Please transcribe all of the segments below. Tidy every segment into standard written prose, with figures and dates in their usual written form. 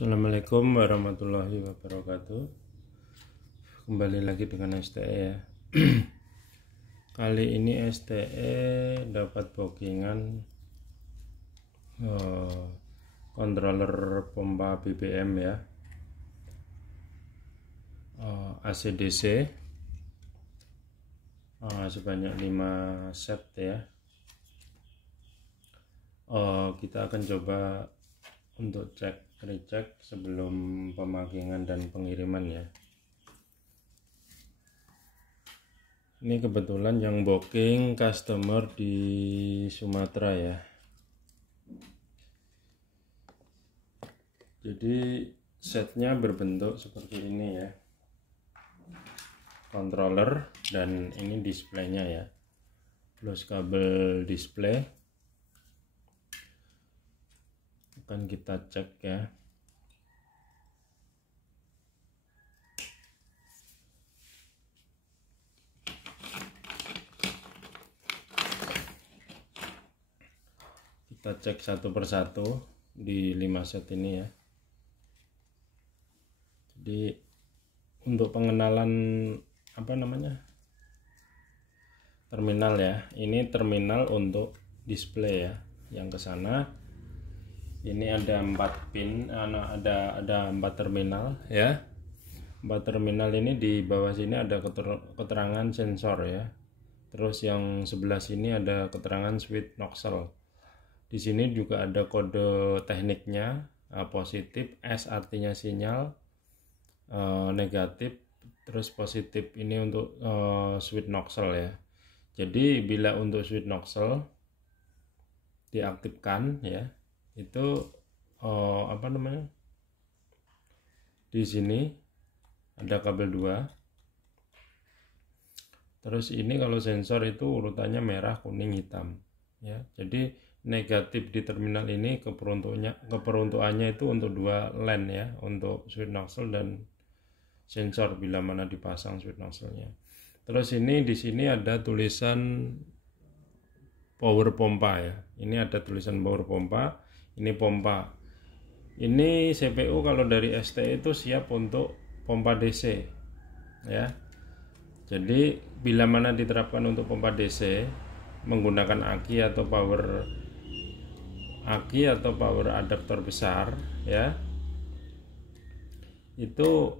Assalamualaikum warahmatullahi wabarakatuh. Kembali lagi dengan STE ya. Kali ini STE dapat bookingan controller pompa BBM ya, AC/DC sebanyak 5 set ya. Kita akan coba untuk recheck sebelum pemakingan dan pengiriman ya. Ini kebetulan yang booking customer di Sumatera ya. Jadi setnya berbentuk seperti ini ya, controller, dan ini displaynya ya, plus kabel display. Akan kita cek ya. Kita cek satu persatu di 5 set ini ya. Jadi untuk pengenalan terminal ya, ini terminal untuk display ya. Yang ke sana ini ada 4 pin, ada 4 terminal ya. 4 terminal ini di bawah sini ada keterangan sensor ya. Terus yang sebelah sini ada keterangan switch nozzle. Di sini juga ada kode tekniknya, positif, S artinya sinyal, negatif, terus positif ini untuk switch nozzle ya. Jadi bila untuk switch nozzle diaktifkan ya, itu di sini ada kabel 2. Terus ini kalau sensor itu urutannya merah, kuning, hitam ya. Jadi negatif di terminal ini keperuntukannya itu untuk 2 LAN ya, untuk switch nozzle dan sensor bila mana dipasang switch nozzle-nya. Terus ini di sini ada tulisan power pompa ya. Ini ada tulisan power pompa. Ini pompa. Ini CPU kalau dari STE itu siap untuk pompa DC ya. Jadi bila mana diterapkan untuk pompa DC menggunakan aki atau power adaptor besar ya, itu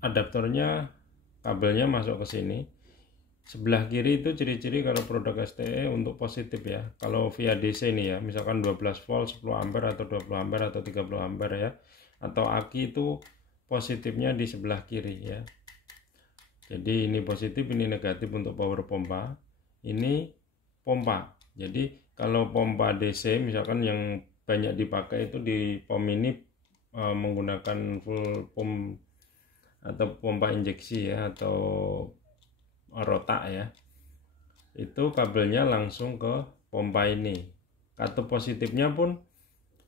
adaptornya, kabelnya masuk ke sini. Sebelah kiri itu ciri-ciri kalau produk STE untuk positif ya. Kalau via DC ini ya, misalkan 12 volt, 10 ampere atau 20 ampere atau 30 ampere ya. Atau aki itu positifnya di sebelah kiri ya. Jadi ini positif, ini negatif untuk power pompa. Ini pompa. Jadi kalau pompa DC misalkan yang banyak dipakai itu di pom ini menggunakan full pom atau pompa injeksi ya, atau rotak ya, itu kabelnya langsung ke pompa ini. Katup positifnya pun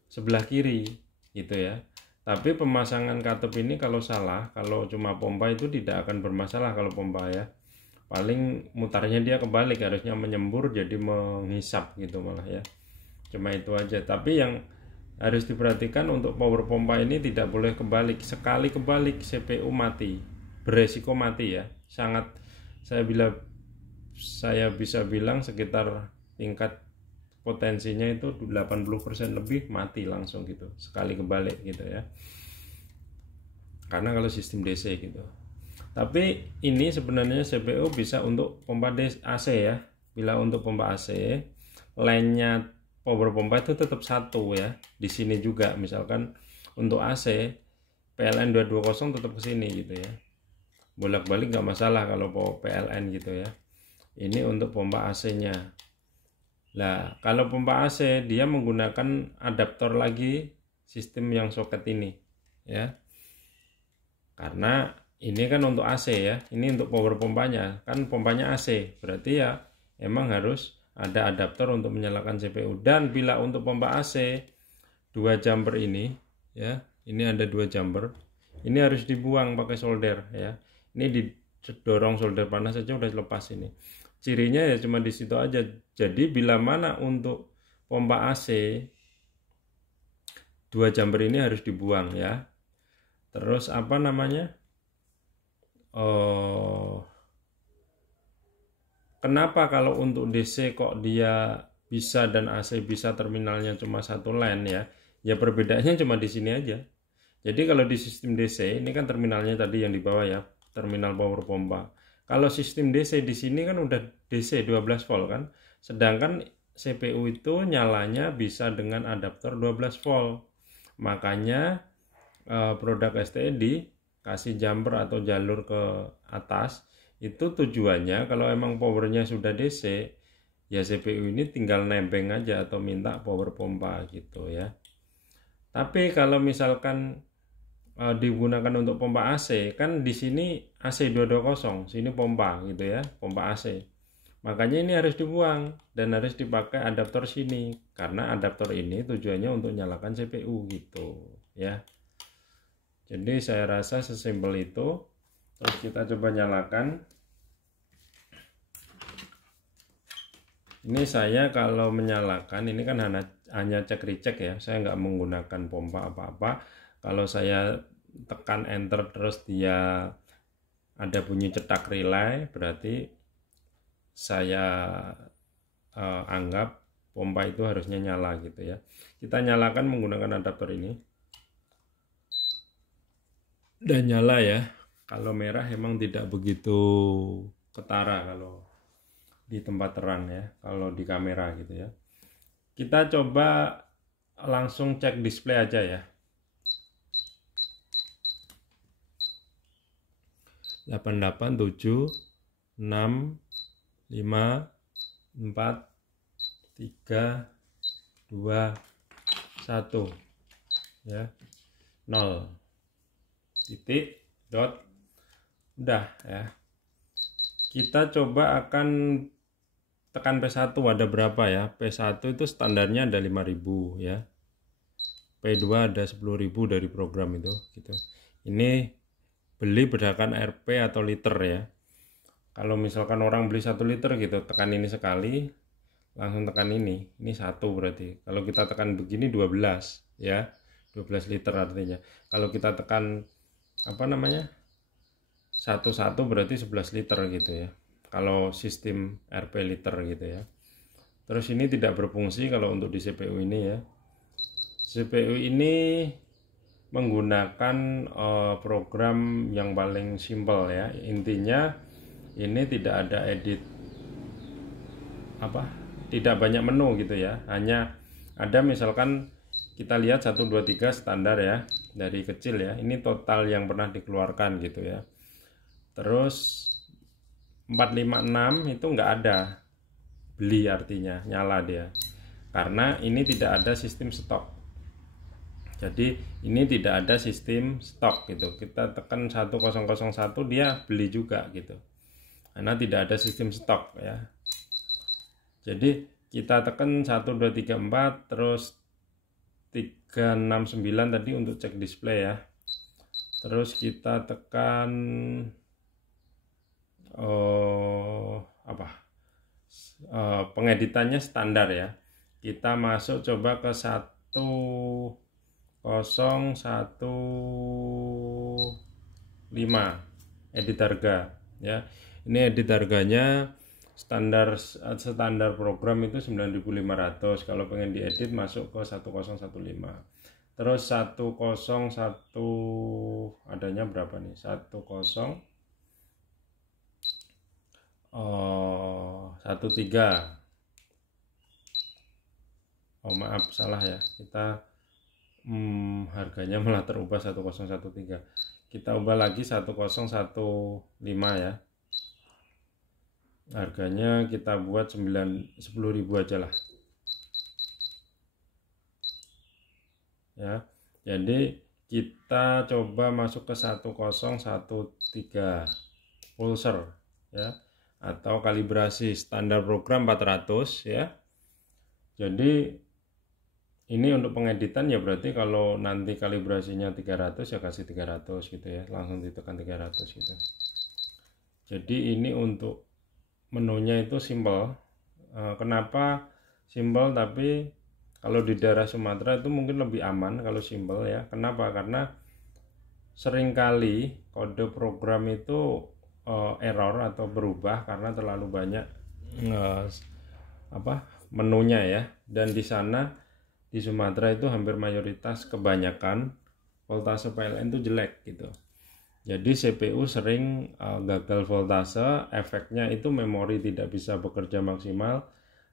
sebelah kiri gitu ya. Tapi pemasangan katup ini kalau salah, kalau cuma pompa itu tidak akan bermasalah. Kalau pompa ya, paling mutarnya dia kebalik, harusnya menyembur jadi menghisap gitu malah ya. Cuma itu aja. Tapi yang harus diperhatikan untuk power pompa ini tidak boleh kebalik. Sekali kebalik CPU mati, beresiko mati ya. Sangat, saya bisa bilang sekitar tingkat potensinya itu 80% lebih mati langsung gitu, sekali kebalik gitu ya. Karena kalau sistem DC gitu. Tapi ini sebenarnya CPU bisa untuk pompa AC ya. Bila untuk pompa AC, line-nya power pompa itu tetap satu ya. Di sini juga misalkan untuk AC PLN 220 tetap ke sini gitu ya. Bolak-balik nggak masalah kalau PLN gitu ya. Ini untuk pompa AC-nya. Nah, kalau pompa AC dia menggunakan adaptor lagi, sistem yang soket ini ya. Karena ini kan untuk AC ya, ini untuk power pompanya, kan pompanya AC, berarti ya emang harus ada adaptor untuk menyalakan CPU. Dan bila untuk pompa AC 2 jumper ini ya, ini ada 2 jumper, ini harus dibuang pakai solder ya. Ini didorong solder panas saja udah lepas ini. Cirinya ya cuma di situ aja. Jadi bila mana untuk pompa AC 2 jumper ini harus dibuang ya. Terus apa namanya? Kenapa kalau untuk DC kok dia bisa dan AC bisa terminalnya cuma satu line ya? Ya perbedaannya cuma di sini aja. Jadi kalau di sistem DC ini kan terminalnya tadi yang di bawah ya, terminal power pompa. Kalau sistem DC di sini kan udah DC 12 volt kan. Sedangkan CPU itu nyalanya bisa dengan adaptor 12 volt. Makanya produk STE dikasih jumper atau jalur ke atas. Itu tujuannya kalau emang powernya sudah DC, ya CPU ini tinggal nebeng aja atau minta power pompa gitu ya. Tapi kalau misalkan digunakan untuk pompa AC, kan di sini AC 220, sini pompa gitu ya, pompa AC. Makanya ini harus dibuang dan harus dipakai adaptor sini, karena adaptor ini tujuannya untuk nyalakan CPU gitu ya. Jadi saya rasa sesimpel itu. Terus kita coba nyalakan. Ini saya kalau menyalakan ini kan hanya cek recheck ya, saya nggak menggunakan pompa apa-apa. Kalau saya tekan enter terus dia ada bunyi cetak relay, berarti saya anggap pompa itu harusnya nyala gitu ya. Kita nyalakan menggunakan adaptor ini dan nyala ya. Kalau merah emang tidak begitu ketara kalau di tempat terang ya, kalau di kamera gitu ya. Kita coba langsung cek display aja ya. 88, 7, 6, 5, 4, 3, 2, 1 ya, 0 titik dot, udah ya. Kita coba akan tekan P1 ada berapa ya. P1 itu standarnya ada 5000 ya. P2 ada 10.000 dari program itu gitu. Ini beli berdasarkan RP atau liter ya. Kalau misalkan orang beli 1 liter gitu, tekan ini sekali, langsung tekan ini 1 berarti. Kalau kita tekan begini 12 ya, 12 liter artinya. Kalau kita tekan apa namanya, 1 berarti 11 liter gitu ya, kalau sistem RP liter gitu ya. Terus ini tidak berfungsi kalau untuk di CPU ini ya. CPU ini menggunakan program yang paling simpel ya. Intinya ini tidak ada edit tidak banyak menu gitu ya. Hanya ada misalkan kita lihat 1 2 3 standar ya, dari kecil ya. Ini total yang pernah dikeluarkan gitu ya. Terus 456 itu nggak ada, beli artinya nyala dia, karena ini tidak ada sistem stok. Jadi ini tidak ada sistem stok gitu. Kita tekan 1001 dia beli juga gitu, karena tidak ada sistem stok ya. Jadi kita tekan 1 2 3 4 terus 369 tadi untuk cek display ya. Terus kita tekan pengeditannya standar ya. Kita masuk coba ke 1015 edit harga ya. Ini edit harganya standar program itu 9.500. Kalau pengen diedit masuk ke 1015. Terus 101 adanya berapa nih? 13 oh maaf salah ya, kita harganya malah terubah 1013. Kita ubah lagi 1015 ya, harganya kita buat 10.000 aja lah ya. Jadi kita coba masuk ke 1013 pulser ya, atau kalibrasi standar program 400 ya. Jadi ini untuk pengeditan ya, berarti kalau nanti kalibrasinya 300 ya kasih 300 gitu ya, langsung ditekan 300 gitu. Jadi ini untuk menunya itu simple. Kenapa simple tapi Kalau di daerah Sumatera itu mungkin lebih aman kalau simpel ya. Kenapa? Karena seringkali kode program itu error atau berubah karena terlalu banyak menunya ya. Dan di sana di Sumatera itu hampir mayoritas kebanyakan voltase PLN itu jelek gitu. Jadi CPU sering gagal voltase, efeknya itu memori tidak bisa bekerja maksimal,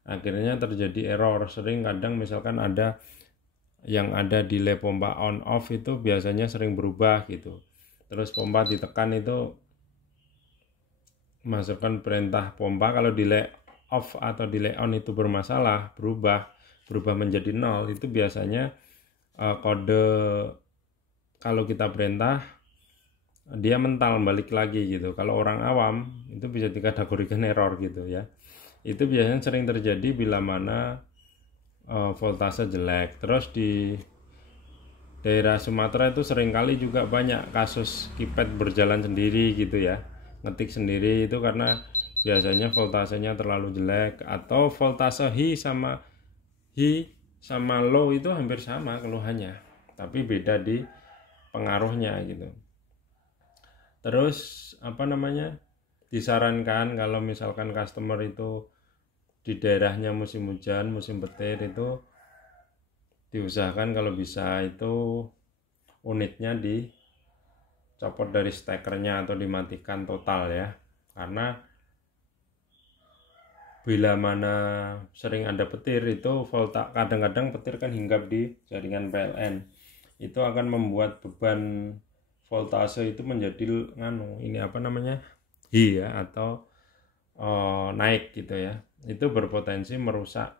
akhirnya terjadi error. Sering kadang misalkan ada yang ada delay pompa on off itu biasanya sering berubah gitu. Terus pompa ditekan itu masukkan perintah pompa, kalau delay off atau delay on itu bermasalah, berubah menjadi 0, itu biasanya kode, kalau kita perintah dia mental balik lagi gitu. Kalau orang awam itu bisa dikategorikan error gitu ya. Itu biasanya sering terjadi bila mana voltase jelek. Terus di daerah Sumatera itu seringkali juga banyak kasus keypad berjalan sendiri gitu ya, ngetik sendiri, itu karena biasanya voltasenya terlalu jelek, atau voltase high sama low itu hampir sama keluhannya, tapi beda di pengaruhnya gitu. Terus disarankan kalau misalkan customer itu di daerahnya musim hujan, musim petir, itu diusahakan kalau bisa itu unitnya dicopot dari stekernya atau dimatikan total ya. Karena bila mana sering ada petir itu kadang-kadang petir kan hinggap di jaringan PLN, itu akan membuat beban voltase itu menjadi high ya, atau naik gitu ya. Itu berpotensi merusak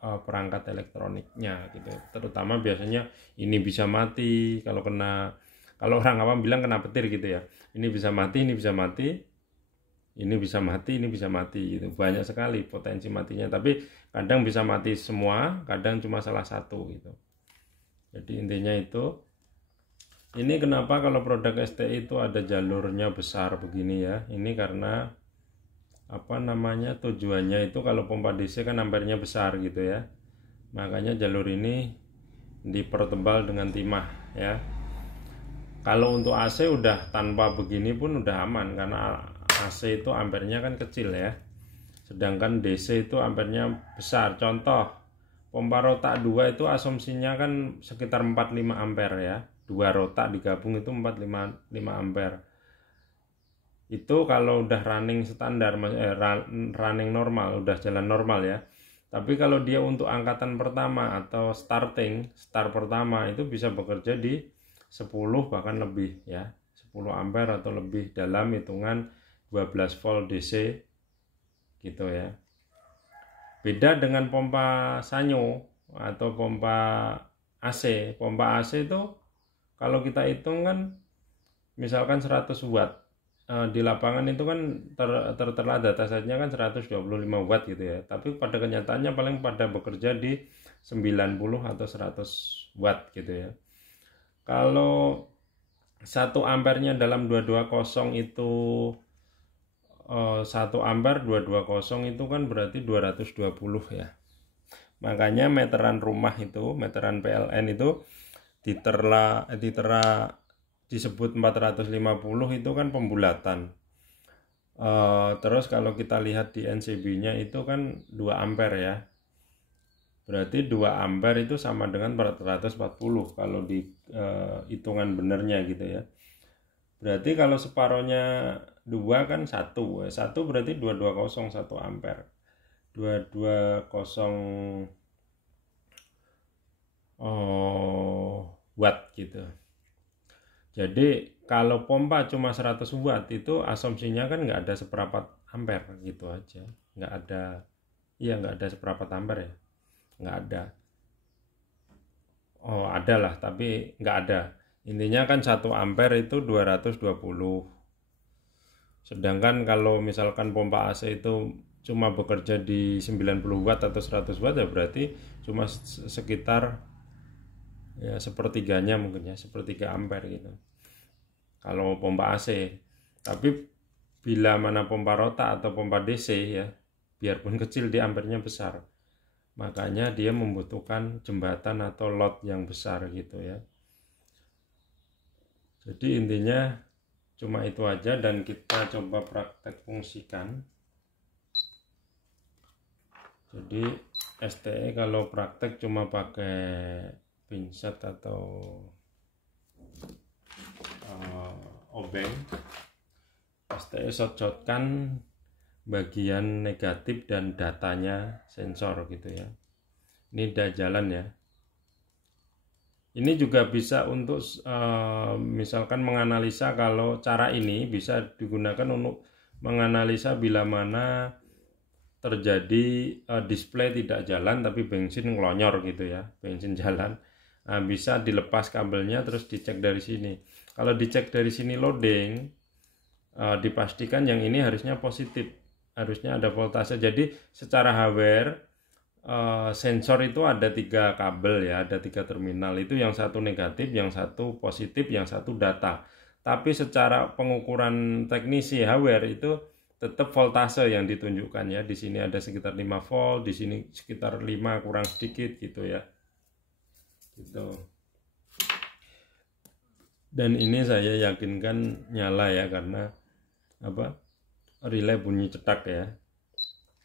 perangkat elektroniknya gitu. Terutama biasanya ini bisa mati kalau orang awam bilang kena petir gitu ya. Ini bisa mati, ini bisa mati, ini bisa mati, ini bisa mati gitu. Banyak sekali potensi matinya, tapi kadang bisa mati semua, kadang cuma salah satu gitu. Jadi intinya itu, ini kenapa kalau produk STI itu ada jalurnya besar begini ya. Ini karena tujuannya itu kalau pompa DC kan ampernya besar gitu ya. Makanya jalur ini dipertebal dengan timah ya. Kalau untuk AC udah tanpa begini pun udah aman, karena AC itu ampernya kan kecil ya. Sedangkan DC itu ampernya besar. Contoh, pompa rotak 2 itu asumsinya kan sekitar 45 ampere ya. 2 rotak digabung itu 45 ampere. Itu kalau udah running standar, running normal, udah jalan normal ya. Tapi kalau dia untuk angkatan pertama atau start pertama itu bisa bekerja di 10 bahkan lebih ya, 10 ampere atau lebih dalam hitungan 12 volt DC gitu ya. Beda dengan pompa Sanyo atau pompa AC. Pompa AC itu kalau kita hitung kan misalkan 100 watt, di lapangan itu kan tertera data setnya kan 125 watt gitu ya, tapi pada kenyataannya paling pada bekerja di 90 atau 100 watt gitu ya. Kalau 1 ampernya dalam 220 itu 1 ampere 220 itu kan berarti 220 ya. Makanya meteran rumah itu, meteran PLN itu ditera disebut 450 itu kan pembulatan. Terus kalau kita lihat di NCB-nya itu kan 2 ampere ya. Berarti 2 ampere itu sama dengan 440 kalau di hitungan benernya gitu ya. Berarti kalau separohnya 2 kan 1 berarti 220 1 ampere. 220 watt gitu. Jadi kalau pompa cuma 100 watt itu asumsinya kan nggak ada seperempat ampere gitu aja, nggak ada seperempat ampere ya, nggak ada. Ada lah, tapi nggak ada. Intinya kan 1 ampere itu 220. Sedangkan kalau misalkan pompa AC itu cuma bekerja di 90 watt atau 100 watt ya berarti cuma sekitar ya sepertiganya mungkin ya, sepertiga ampere gitu kalau pompa AC. Tapi bila mana pompa rotak atau pompa DC ya, biarpun kecil dia ampernya besar. makanya dia membutuhkan jembatan atau lot yang besar gitu ya. Jadi intinya cuma itu aja, dan kita coba praktek fungsikan. Jadi STE kalau praktek cuma pakai pinset atau obeng, STE shot-shotkan bagian negatif dan datanya sensor gitu ya. Ini udah jalan ya. Ini juga bisa untuk misalkan menganalisa, kalau cara ini bisa digunakan untuk menganalisa bila mana terjadi display tidak jalan tapi bensin ngelonyor gitu ya, bensin jalan. Nah, bisa dilepas kabelnya terus dicek dari sini. Kalau dicek dari sini loading, dipastikan yang ini harusnya positif, harusnya ada voltase. Jadi secara hardware sensor itu ada 3 kabel ya, ada 3 terminal. Itu yang satu negatif, yang satu positif, yang satu data. Tapi secara pengukuran teknisi hardware itu tetap voltase yang ditunjukkan ya. Di sini ada sekitar 5 volt, di sini sekitar 5 kurang sedikit gitu ya. Gitu. Dan ini saya yakinkan nyala ya, karena relay bunyi cetak ya.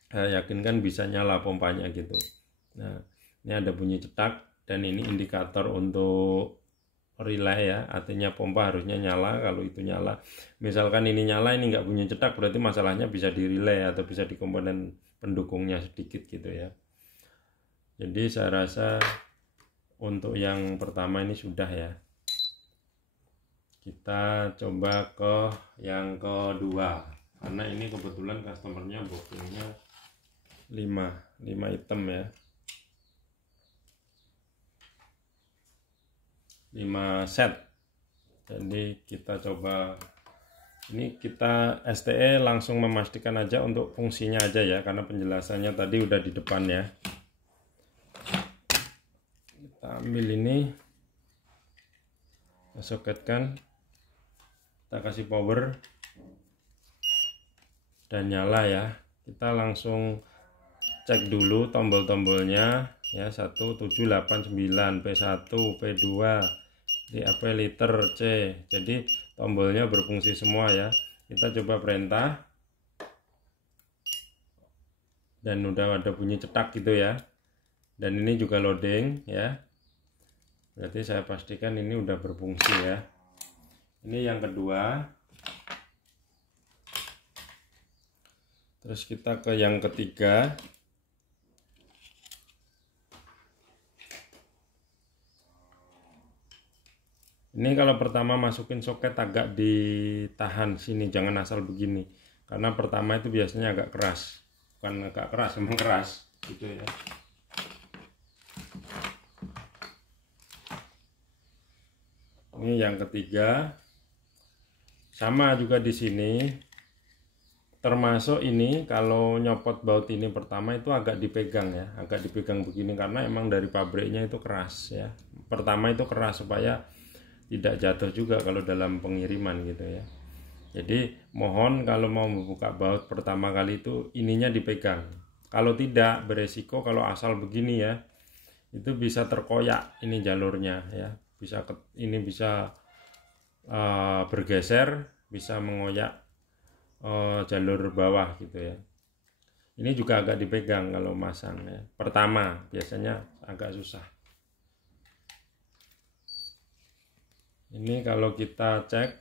Saya yakinkan bisa nyala pompanya gitu. Nah, ini ada bunyi cetak, dan ini indikator untuk relay ya, artinya pompa harusnya nyala. Kalau itu nyala, misalkan ini nyala, ini nggak bunyi cetak, berarti masalahnya bisa di relay atau bisa di komponen pendukungnya sedikit gitu ya. Jadi saya rasa untuk yang pertama ini sudah ya. Kita coba ke yang kedua, karena ini kebetulan customernya bookingnya 5 item ya, 5 set. Jadi kita coba, ini kita STE langsung memastikan aja untuk fungsinya aja ya, karena penjelasannya tadi udah di depan ya. Kita ambil ini, kita soketkan, kita kasih power dan nyala ya. Kita langsung cek dulu tombol-tombolnya ya, 1789 P1 P2 DAP liter C. Jadi tombolnya berfungsi semua ya. Kita coba perintah, dan udah ada bunyi cetak gitu ya. Dan ini juga loading ya, berarti saya pastikan ini udah berfungsi ya. Ini yang kedua. Terus kita ke yang ketiga. Ini kalau pertama masukin soket agak ditahan sini, jangan asal begini. Karena pertama itu biasanya agak keras. Bukan agak keras, emang keras gitu ya. Ini yang ketiga. Sama juga di sini. Termasuk ini kalau nyopot baut ini pertama itu agak dipegang ya, agak dipegang begini karena emang dari pabriknya itu keras ya. Pertama itu keras supaya tidak jatuh juga kalau dalam pengiriman gitu ya. Jadi mohon kalau mau membuka baut pertama kali itu ininya dipegang. Kalau tidak, beresiko kalau asal begini ya, itu bisa terkoyak ini jalurnya ya. Ini bisa bergeser, bisa mengoyak jalur bawah gitu ya. Ini juga agak dipegang kalau masang ya. Pertama biasanya agak susah. Ini kalau kita cek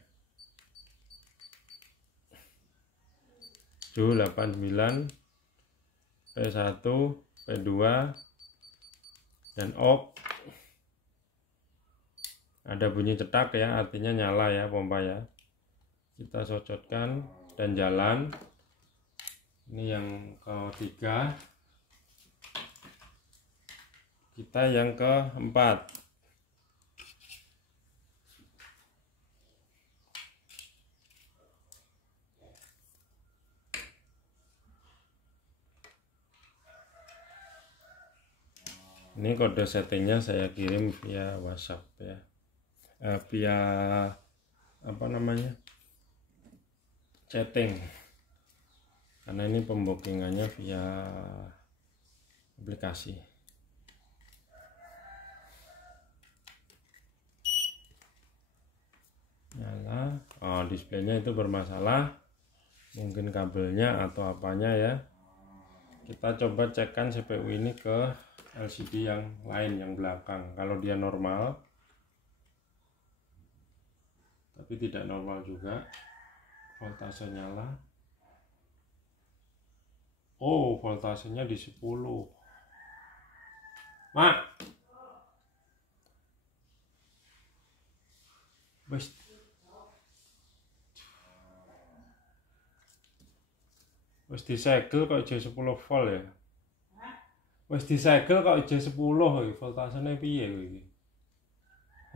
789 P1 P2 dan OK, ada bunyi cetak ya, artinya nyala ya pompa ya. Kita cocokkan dan jalan. Ini yang ketiga. Kita yang keempat. Ini kode settingnya saya kirim via WhatsApp ya, via chatting, karena ini pembookingannya via aplikasi. Nyala. Oh, displaynya itu bermasalah, mungkin kabelnya atau apanya ya. Kita coba cekkan CPU ini ke LCD yang lain, yang belakang. Kalau dia normal, tapi tidak normal juga, voltase nyala. Oh, voltasenya di 10. Mak, wis disegel kok ije 10 volt ya. Wis disegel kok ije 10 iki, voltasene piye kowe iki?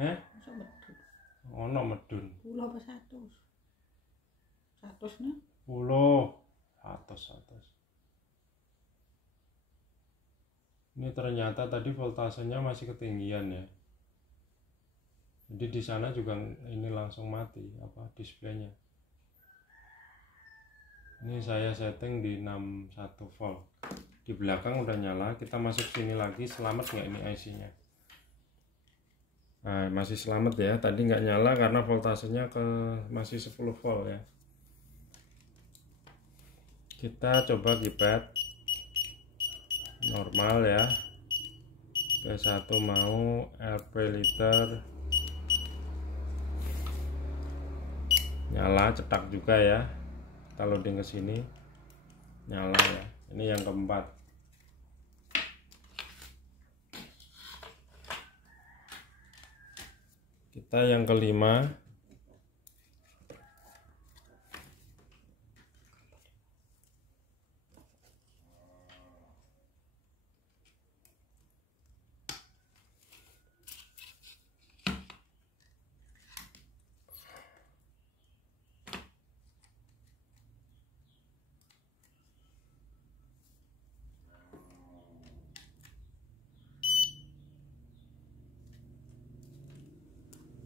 Heh? Ono medun. 10 apa 100? 100 nih? 10. 100. Ini ternyata tadi voltasenya masih ketinggian ya. Jadi di sana juga ini langsung mati apa displaynya. Ini saya setting di 61 volt. Di belakang udah nyala, kita masuk sini lagi. Selamat nggak ini IC-nya? Nah, masih selamat ya. Tadi nggak nyala karena voltasenya masih 10 volt ya. Kita coba keypad normal ya. P1 mau LP liter. Nyala, cetak juga ya. Kita loading ke sini. Nyala ya. Ini yang keempat. Kita yang kelima.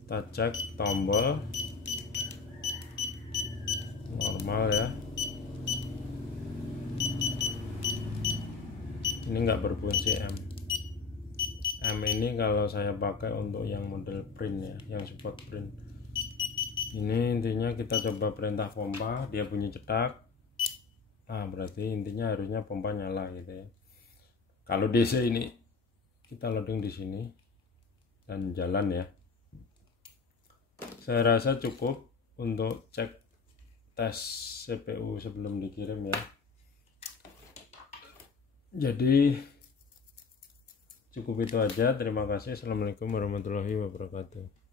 Kita cek tombol normal ya. Ini nggak berfungsi M ini kalau saya pakai untuk yang model print ya, yang support print. Ini intinya kita coba perintah pompa, dia bunyi cetak. Nah, berarti intinya harusnya pompa nyala gitu ya. Kalau DC ini kita loading di sini dan jalan ya. Saya rasa cukup untuk cek tes CPU sebelum dikirim ya. Jadi cukup itu aja. Terima kasih. Assalamualaikum warahmatullahi wabarakatuh.